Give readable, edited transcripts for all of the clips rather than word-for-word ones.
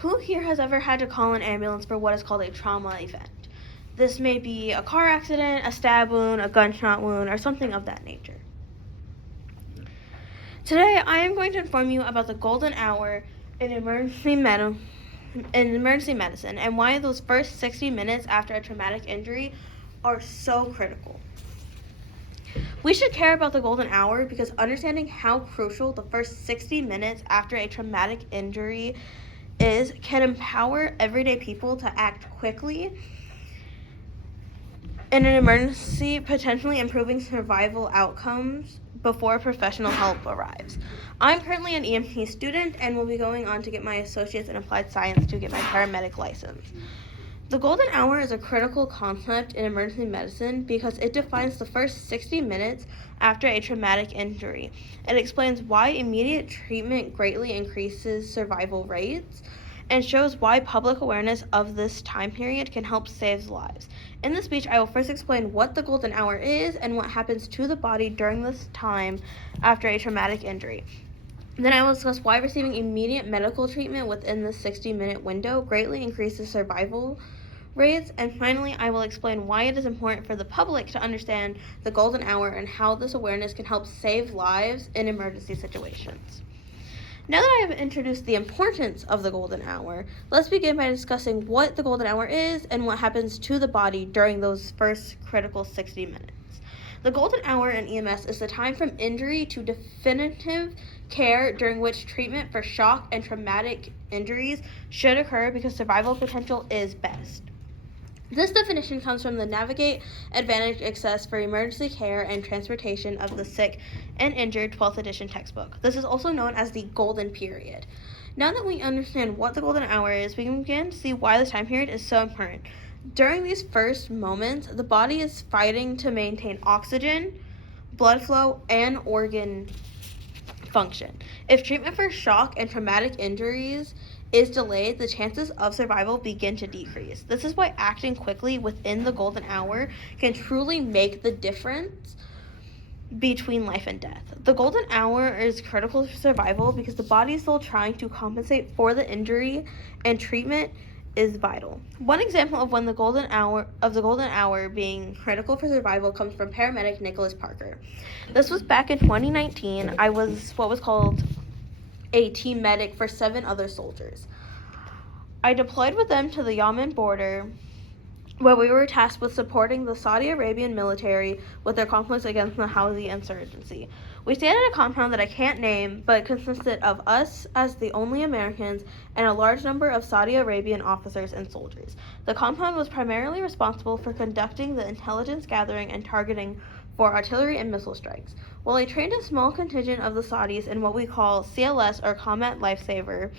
Who here has ever had to call an ambulance for what is called a trauma event? This may be a car accident, a stab wound, a gunshot wound, or something of that nature. Today, I am going to inform you about the golden hour in emergency medicine and why those first 60 minutes after a traumatic injury are so critical. We should care about the golden hour because understanding how crucial the first 60 minutes after a traumatic injury can empower everyday people to act quickly in an emergency, potentially improving survival outcomes before professional help arrives. I'm currently an EMT student and will be going on to get my associates in applied science to get my paramedic license. The golden hour is a critical concept in emergency medicine because it defines the first 60 minutes after a traumatic injury. It explains why immediate treatment greatly increases survival rates and shows why public awareness of this time period can help save lives. In this speech, I will first explain what the golden hour is and what happens to the body during this time after a traumatic injury. Then I will discuss why receiving immediate medical treatment within the 60-minute window greatly increases survival rates, and finally, I will explain why it is important for the public to understand the golden hour and how this awareness can help save lives in emergency situations. Now that I have introduced the importance of the golden hour, let's begin by discussing what the golden hour is and what happens to the body during those first critical 60 minutes. The golden hour in EMS is the time from injury to definitive care during which treatment for shock and traumatic injuries should occur because survival potential is best. This definition comes from the Navigate Advantage Access for Emergency Care and Transportation of the Sick and Injured 12th edition textbook. This is also known as the Golden Period. Now that we understand what the golden hour is, we can begin to see why this time period is so important. During these first moments, the body is fighting to maintain oxygen, blood flow, and organ function. If treatment for shock and traumatic injuries is delayed, the chances of survival begin to decrease. This is why acting quickly within the golden hour can truly make the difference between life and death. The golden hour is critical for survival because the body is still trying to compensate for the injury and treatment is vital. One example of when the golden hour being critical for survival comes from paramedic Nicholas Parker. This was back in 2019. I was what was called a team medic for 7 other soldiers. I deployed with them to the Yemen border where we were tasked with supporting the Saudi Arabian military with their conflicts against the Houthi insurgency. We stayed at a compound that I can't name, but consisted of us as the only Americans and a large number of Saudi Arabian officers and soldiers. The compound was primarily responsible for conducting the intelligence gathering and targeting for artillery and missile strikes. While I trained a small contingent of the Saudis in what we call CLS or Combat Lifesaver,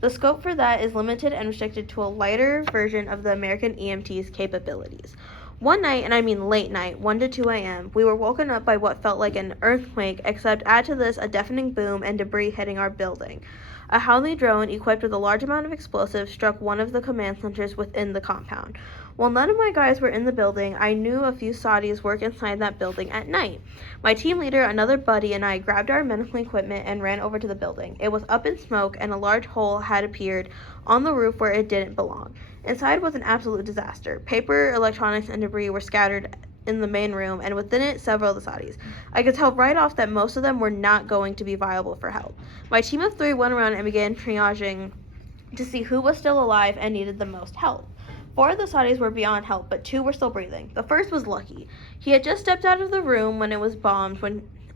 the scope for that is limited and restricted to a lighter version of the American EMT's capabilities. One night, and I mean late night, 1 to 2 a.m., we were woken up by what felt like an earthquake, except add to this a deafening boom and debris hitting our building. A Howley drone equipped with a large amount of explosives struck one of the command centers within the compound. While none of my guys were in the building, I knew a few Saudis work inside that building at night. My team leader, another buddy, and I grabbed our medical equipment and ran over to the building. It was up in smoke, and a large hole had appeared on the roof where it didn't belong. Inside was an absolute disaster. Paper, electronics, and debris were scattered in the main room, and within it, several of the Saudis. I could tell right off that most of them were not going to be viable for help. My team of 3 went around and began triaging to see who was still alive and needed the most help. 4 of the Saudis were beyond help, but 2 were still breathing. The first was lucky. He had just stepped out of the room when it was bombed,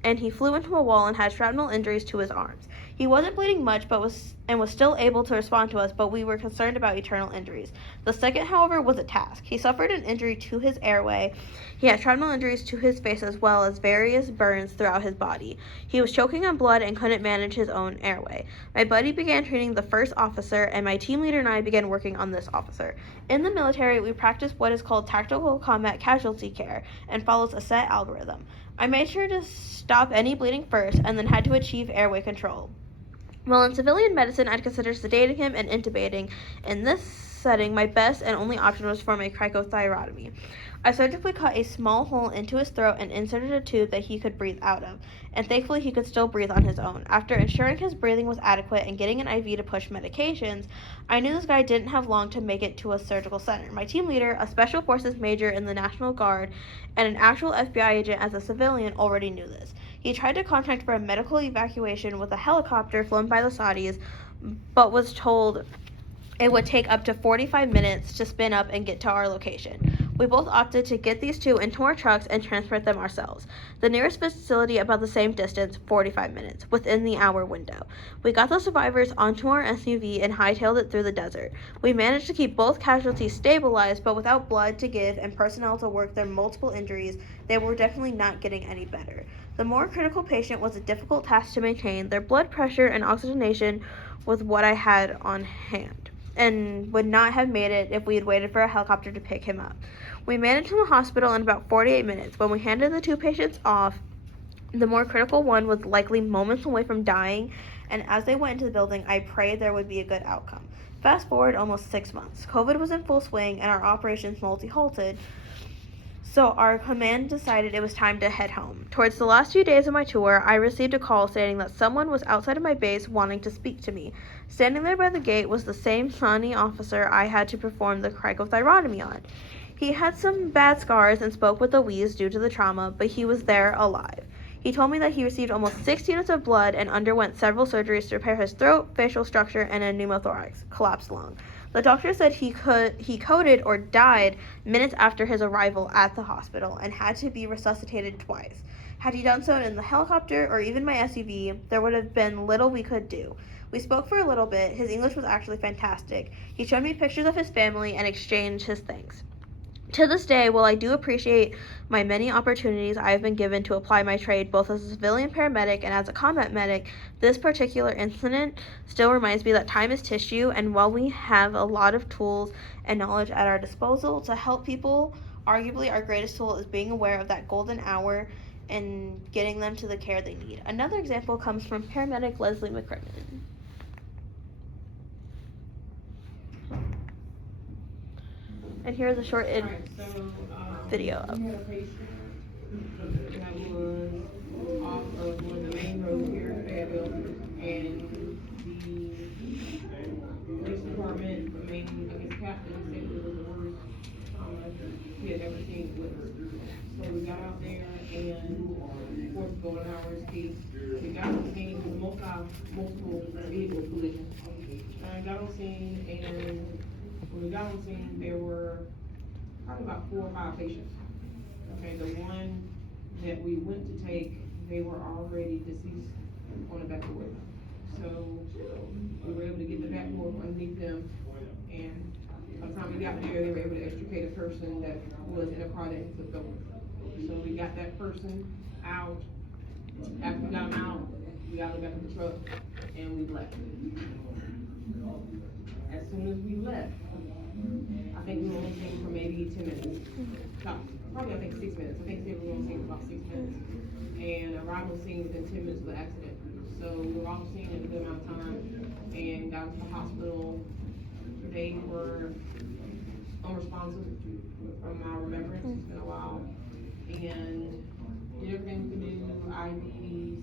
and he flew into a wall and had shrapnel injuries to his arms. He wasn't bleeding much, was still able to respond to us, but we were concerned about eternal injuries. The second, however, was a task. He suffered an injury to his airway. He had shrapnel injuries to his face as well as various burns throughout his body. He was choking on blood and couldn't manage his own airway. My buddy began treating the first officer, and my team leader and I began working on this officer. In the military, we practice what is called tactical combat casualty care and follows a set algorithm. I made sure to stop any bleeding first and then had to achieve airway control. While in civilian medicine, I'd consider sedating him and intubating. In this setting, my best and only option was for a cricothyrotomy. I surgically cut a small hole into his throat and inserted a tube that he could breathe out of, and thankfully he could still breathe on his own. After ensuring his breathing was adequate and getting an IV to push medications, I knew this guy didn't have long to make it to a surgical center. My team leader, a Special Forces major in the National Guard, and an actual FBI agent as a civilian already knew this. He tried to contact for a medical evacuation with a helicopter flown by the Saudis, but was told it would take up to 45 minutes to spin up and get to our location. We both opted to get these two into our trucks and transport them ourselves. The nearest facility about the same distance, 45 minutes, within the hour window. We got the survivors onto our SUV and hightailed it through the desert. We managed to keep both casualties stabilized, but without blood to give and personnel to work their multiple injuries, they were definitely not getting any better. The more critical patient was a difficult task to maintain. Their blood pressure and oxygenation was what I had on hand, and would not have made it if we had waited for a helicopter to pick him up. We managed to the hospital in about 48 minutes. When we handed the two patients off, the more critical one was likely moments away from dying, and as they went into the building, I prayed there would be a good outcome. Fast forward almost 6 months. COVID was in full swing and our operations multi-halted, so our command decided it was time to head home. Towards the last few days of my tour, I received a call stating that someone was outside of my base wanting to speak to me. Standing there by the gate was the same Saudi officer I had to perform the cricothyrotomy on. He had some bad scars and spoke with a wheeze due to the trauma, but he was there alive. He told me that he received almost 6 units of blood and underwent several surgeries to repair his throat, facial structure, and a pneumothorax, collapsed lung. The doctor said he coded or died minutes after his arrival at the hospital and had to be resuscitated twice. Had he done so in the helicopter or even my SUV, there would have been little we could do. We spoke for a little bit. His English was actually fantastic. He showed me pictures of his family and exchanged his thanks. To this day, while I do appreciate my many opportunities I have been given to apply my trade both as a civilian paramedic and as a combat medic, this particular incident still reminds me that time is tissue, and while we have a lot of tools and knowledge at our disposal to help people, arguably our greatest tool is being aware of that golden hour and getting them to the care they need. Another example comes from paramedic Leslie McCrimmon. And here's a short video of. We had a patient that was off of one of the main roads here in Fayetteville, and the police department, the main, captain said it was the worst trauma he had ever seen with her. So we got out there, and of course, golden hours case. We got on scene with multiple vehicle collisions. I got on scene, and when we got on scene, there were probably about 4 or 5 patients. Okay, the one that we went to take, they were already deceased on the backboard. So we were able to get the backboard underneath them, and by the time we got there, they were able to extricate a person that was in a car that had flipped over. So we got that person out. After we got them out, we got them back in the truck, and we left. As soon as we left, I think we were on scene for maybe 10 minutes. No, probably I think 6 minutes. I think we were on scene for about 6 minutes. And arrived on scene within 10 minutes of the accident. So we were off scene in a good amount of time and got to the hospital. They were unresponsive from my remembrance. It's been a while. And did everything we could do, IVs,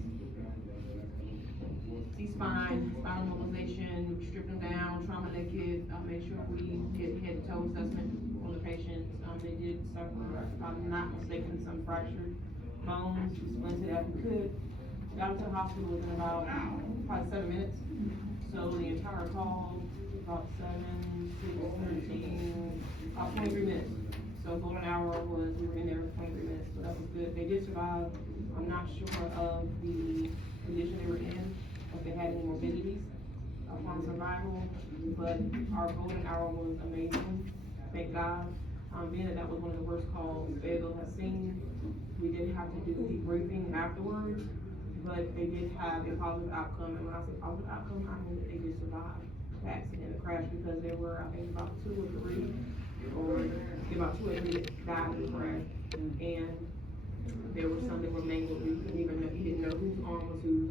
C-spine, spinal mobilization, stripped them down, trauma naked, made sure we did head-to-toe assessment on the patients. They did suffer, if I'm not mistaken, some fractured bones. We splinted as we could. Got them to the hospital within about probably 7 minutes. So the entire call, about 7, 6, 13, about 23 minutes. So golden hour was, we were in there for 23 minutes, so that was good. They did survive. I'm not sure of the condition they were in, if they had any morbidities upon survival, but our golden hour was amazing, thank God. Being that was one of the worst calls Fayetteville has seen, we did have to do debriefing afterwards, but they did have a positive outcome, and when I say positive outcome, I mean that they did survive the accident, the crash, because there were, I think, about 2 or 3 that died in the crash, and there were some that were mangled. We couldn't even know, he didn't know whose arm was whose.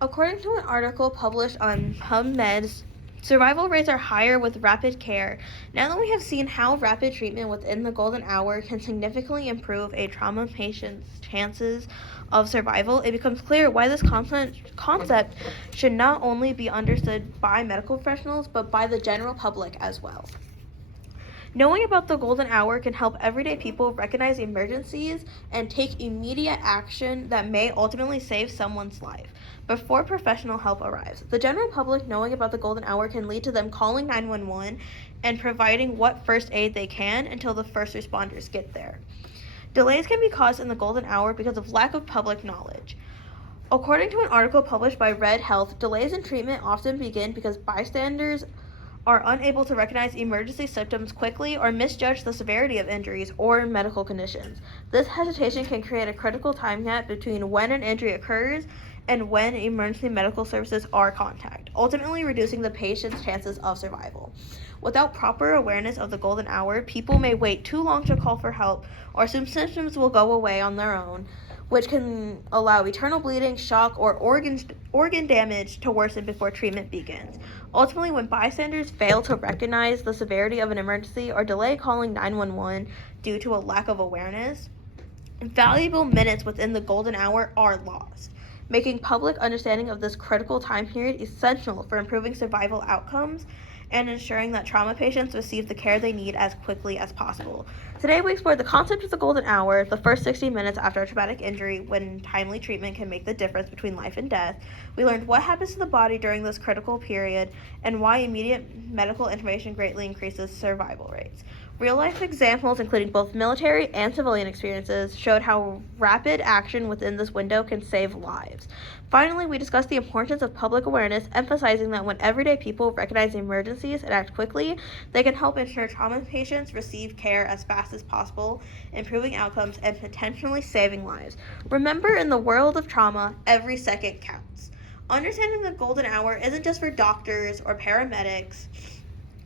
According to an article published on PubMed's Survival rates are higher with rapid care. Now that we have seen how rapid treatment within the golden hour can significantly improve a trauma patient's chances of survival, it becomes clear why this concept should not only be understood by medical professionals, but by the general public as well. Knowing about the golden hour can help everyday people recognize emergencies and take immediate action that may ultimately save someone's life before professional help arrives. The general public knowing about the golden hour can lead to them calling 911 and providing what first aid they can until the first responders get there. Delays can be caused in the golden hour because of lack of public knowledge. According to an article published by Red Health, delays in treatment often begin because bystanders are unable to recognize emergency symptoms quickly or misjudge the severity of injuries or medical conditions. This hesitation can create a critical time gap between when an injury occurs and when emergency medical services are contacted, ultimately reducing the patient's chances of survival. Without proper awareness of the golden hour, people may wait too long to call for help or assume symptoms will go away on their own, which can allow eternal bleeding, shock, or organ damage to worsen before treatment begins. Ultimately, when bystanders fail to recognize the severity of an emergency or delay calling 911 due to a lack of awareness, valuable minutes within the golden hour are lost, making public understanding of this critical time period essential for improving survival outcomes and ensuring that trauma patients receive the care they need as quickly as possible. Today we explored the concept of the golden hour, the first 60 minutes after a traumatic injury when timely treatment can make the difference between life and death. We learned what happens to the body during this critical period and why immediate medical information greatly increases survival rates. Real-life examples, including both military and civilian experiences, showed how rapid action within this window can save lives. Finally, we discussed the importance of public awareness, emphasizing that when everyday people recognize emergencies and act quickly, they can help ensure trauma patients receive care as fast as possible, improving outcomes and potentially saving lives. Remember, in the world of trauma, every second counts. Understanding the golden hour isn't just for doctors or paramedics.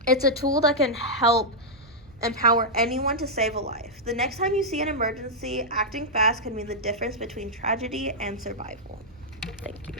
It's a tool that can help empower anyone to save a life. The next time you see an emergency, acting fast can mean the difference between tragedy and survival. Thank you.